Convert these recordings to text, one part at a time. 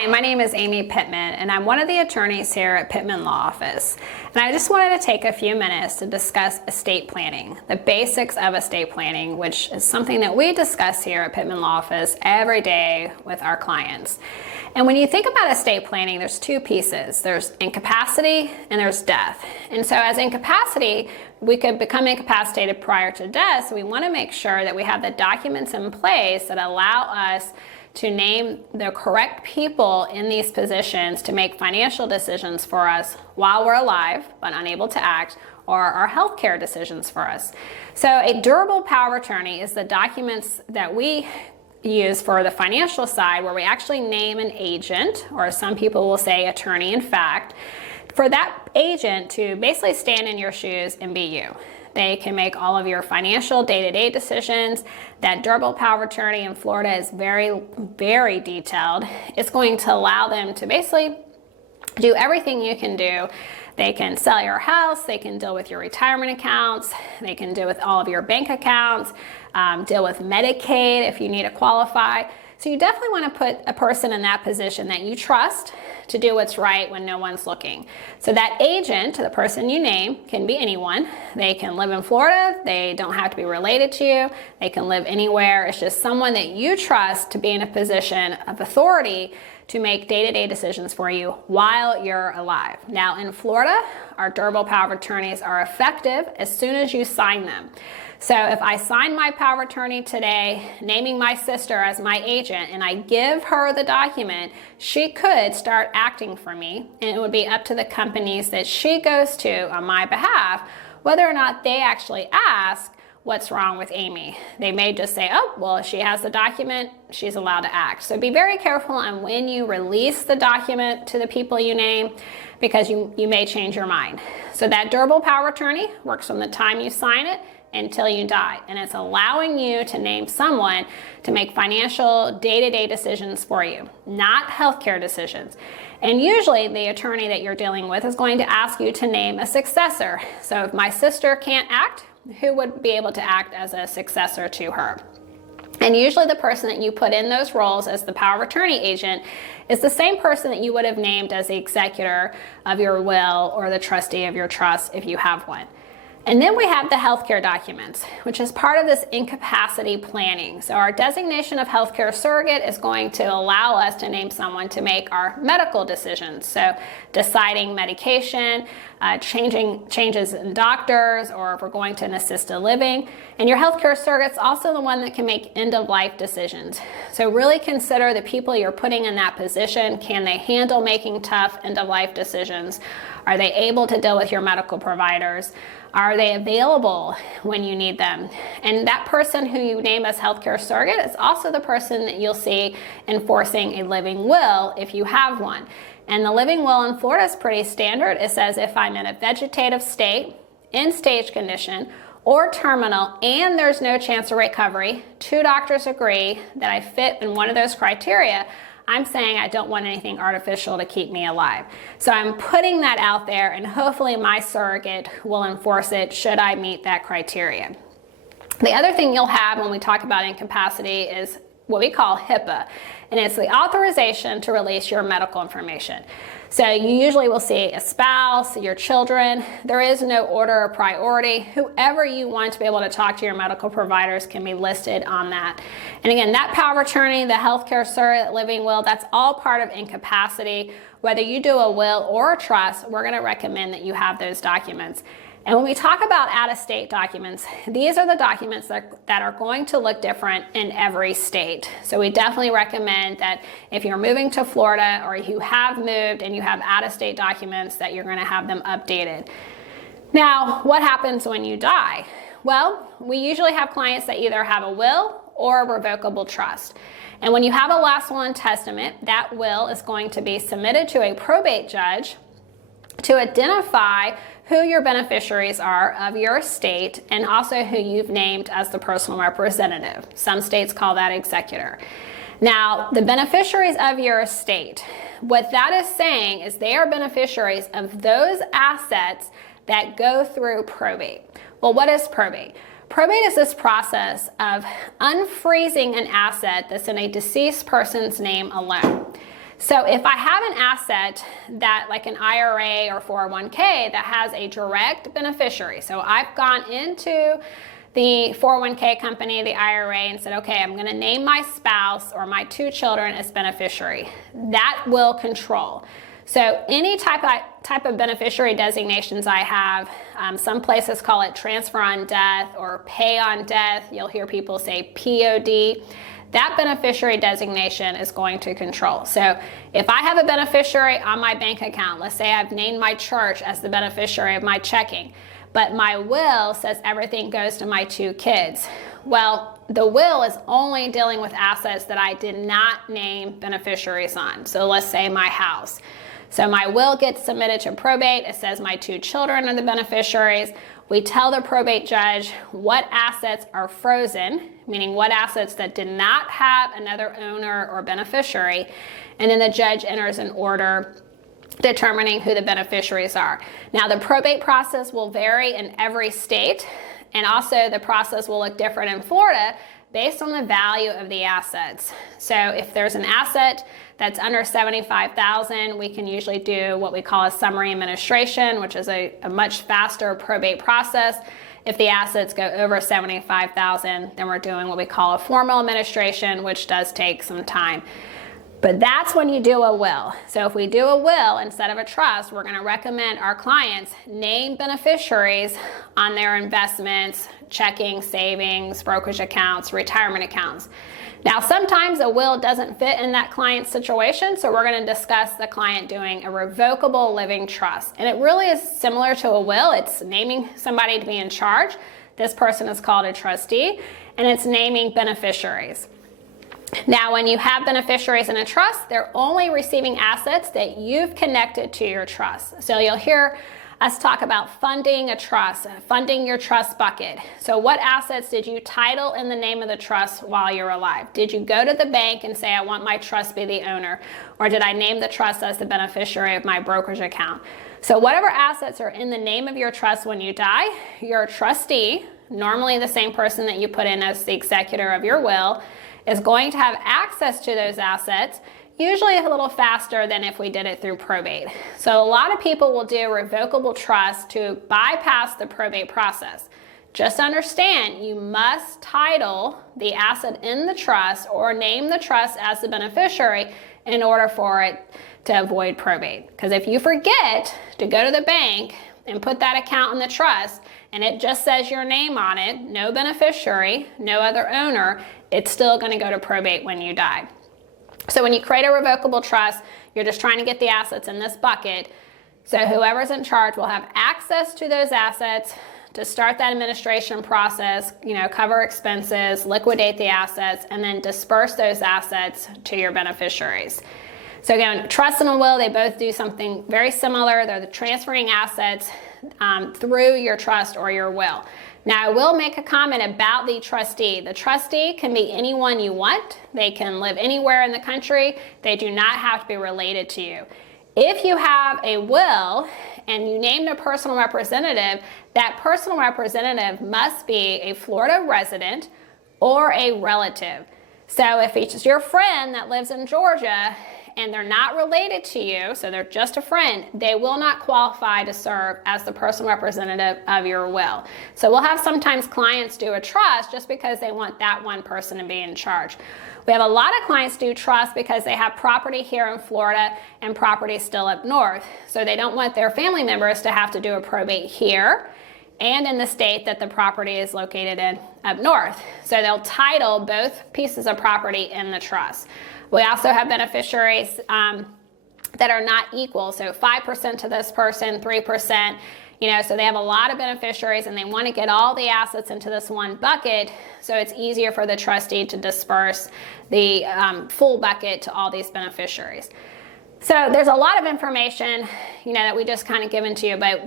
Hi, my name is Amy Pittman, and I'm one of the attorneys here at Pittman Law Office. And I just wanted to take a few minutes to discuss estate planning, the basics of estate planning, which is something that we discuss here at Pittman Law Office every day with our clients. And when you think about estate planning, there's two pieces. There's incapacity and there's death. And so as incapacity, we could become incapacitated prior to death, so we want to make sure that we have the documents in place that allow us to name the correct people in these positions to make financial decisions for us while we're alive but unable to act, or our healthcare decisions for us. So a durable power of attorney is the documents that we use for the financial side, where we actually name an agent, or some people will say attorney in fact, for that agent to basically stand in your shoes and be you. They can make all of your financial day-to-day decisions. That durable power of attorney in Florida is very, very detailed. It's going to allow them to basically do everything you can do. They can sell your house, they can deal with your retirement accounts, they can deal with all of your bank accounts, deal with Medicaid if you need to qualify. So you definitely want to put a person in that position that you trust to do what's right when no one's looking. So that agent, the person you name, can be anyone. They can live in Florida. They don't have to be related to you. They can live anywhere. It's just someone that you trust to be in a position of authority to make day-to-day decisions for you while you're alive. Now in Florida, our durable power of attorneys are effective as soon as you sign them. So if I sign my power of attorney today, naming my sister as my agent, and I give her the document, she could start acting for me, and it would be up to the companies that she goes to on my behalf whether or not they actually ask, what's wrong with Amy? They may just say, oh, well, if she has the document, she's allowed to act. So be very careful on when you release the document to the people you name, because you may change your mind. So that durable power of attorney works from the time you sign it until you die. And it's allowing you to name someone to make financial day-to-day decisions for you, not healthcare decisions. And usually the attorney that you're dealing with is going to ask you to name a successor. So if my sister can't act, who would be able to act as a successor to her? And usually the person that you put in those roles as the power of attorney agent is the same person that you would have named as the executor of your will or the trustee of your trust if you have one. And then we have the healthcare documents, which is part of this incapacity planning. So our designation of healthcare surrogate is going to allow us to name someone to make our medical decisions. So deciding medication, changes in doctors, or if we're going to an assisted living. And your healthcare surrogate's also the one that can make end-of-life decisions. So really consider the people you're putting in that position. Can they handle making tough end-of-life decisions? Are they able to deal with your medical providers? Are they available when you need them? And that person who you name as healthcare surrogate is also the person that you'll see enforcing a living will if you have one. And the living will in Florida is pretty standard. It says if I'm in a vegetative state, in stage condition, or terminal, and there's no chance of recovery, two doctors agree that I fit in one of those criteria, I'm saying I don't want anything artificial to keep me alive. So I'm putting that out there, and hopefully my surrogate will enforce it should I meet that criteria. The other thing you'll have when we talk about incapacity is what we call HIPAA, and it's the authorization to release your medical information. So you usually will see a spouse, your children. There is no order of priority. Whoever you want to be able to talk to your medical providers can be listed on that. And again, that power of attorney, the healthcare surrogate, living will, that's all part of incapacity. Whether you do a will or a trust, we're going to recommend that you have those documents. And when we talk about out-of-state documents, these are the documents that are going to look different in every state. So we definitely recommend that if you're moving to Florida or you have moved and you have out-of-state documents, that you're going to have them updated. Now, what happens when you die? Well, we usually have clients that either have a will or a revocable trust. And when you have a last will and testament, that will is going to be submitted to a probate judge to identify who your beneficiaries are of your estate, and also who you've named as the personal representative. Some states call that executor. Now, the beneficiaries of your estate, what that is saying is they are beneficiaries of those assets that go through probate. Well, what is probate? Probate is this process of unfreezing an asset that's in a deceased person's name alone. So if I have an asset that, like an IRA or 401k, that has a direct beneficiary, so I've gone into the 401k company, the IRA, and said, okay, I'm going to name my spouse or my 2 children as beneficiary. That will control. So any type of beneficiary designations I have, some places call it transfer on death or pay on death. You'll hear people say POD. That beneficiary designation is going to control. So if I have a beneficiary on my bank account, let's say I've named my church as the beneficiary of my checking, but my will says everything goes to my 2 kids. Well, the will is only dealing with assets that I did not name beneficiaries on. So let's say my house. So my will gets submitted to probate. It says my 2 children are the beneficiaries. We tell the probate judge what assets are frozen, meaning what assets that did not have another owner or beneficiary, and then the judge enters an order determining who the beneficiaries are. Now, the probate process will vary in every state, and also the process will look different in Florida based on the value of the assets. So if there's an asset that's under $75,000, we can usually do what we call a summary administration, which is a much faster probate process. If the assets go over $75,000, then we're doing what we call a formal administration, which does take some time. But that's when you do a will. So if we do a will instead of a trust, we're going to recommend our clients name beneficiaries on their investments, checking, savings, brokerage accounts, retirement accounts. Now, sometimes a will doesn't fit in that client's situation, so we're going to discuss the client doing a revocable living trust. And it really is similar to a will. It's naming somebody to be in charge. This person is called a trustee, and it's naming beneficiaries. Now, when you have beneficiaries in a trust, they're only receiving assets that you've connected to your trust. So you'll hear us talk about funding a trust, funding your trust bucket. So what assets did you title in the name of the trust while you're alive? Did you go to the bank and say, I want my trust to be the owner? Or did I name the trust as the beneficiary of my brokerage account? So whatever assets are in the name of your trust when you die, your trustee, normally the same person that you put in as the executor of your will, is going to have access to those assets, usually a little faster than if we did it through probate. So a lot of people will do revocable trust to bypass the probate process. Just understand, you must title the asset in the trust or name the trust as the beneficiary in order for it to avoid probate. Because if you forget to go to the bank and put that account in the trust, and it just says your name on it, no beneficiary, no other owner, it's still going to go to probate when you die. So when you create a revocable trust, you're just trying to get the assets in this bucket. So whoever's in charge will have access to those assets to start that administration process, cover expenses, liquidate the assets, and then disperse those assets to your beneficiaries. So again, trust and a will, they both do something very similar. They're the transferring assets through your trust or your will. Now, I will make a comment about the trustee. The trustee can be anyone you want. They can live anywhere in the country. They do not have to be related to you. If you have a will and you named a personal representative, that personal representative must be a Florida resident or a relative. So if it's your friend that lives in Georgia and they're not related to you, so they're just a friend, they will not qualify to serve as the personal representative of your will. So we'll have sometimes clients do a trust just because they want that one person to be in charge. We have a lot of clients do trust because they have property here in Florida and property still up north. So they don't want their family members to have to do a probate here and in the state that the property is located in up north. So they'll title both pieces of property in the trust. We also have beneficiaries that are not equal. So 5% to this person, 3%, so they have a lot of beneficiaries and they want to get all the assets into this one bucket. So it's easier for the trustee to disperse the full bucket to all these beneficiaries. So there's a lot of information, that we just kind of given to you, but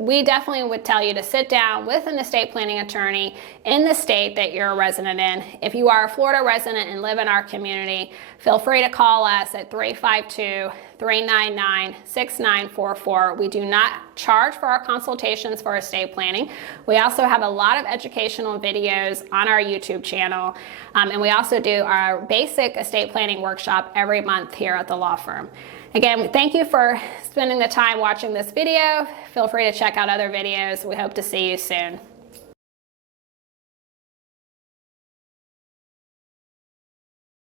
we definitely would tell you to sit down with an estate planning attorney in the state that you're a resident in. If you are a Florida resident and live in our community, feel free to call us at 352-399-6944. We do not charge for our consultations for estate planning. We also have a lot of educational videos on our YouTube channel, and we also do our basic estate planning workshop every month here at the law firm. Again, thank you for spending the time watching this video. Feel free to check out other videos. We hope to see you soon.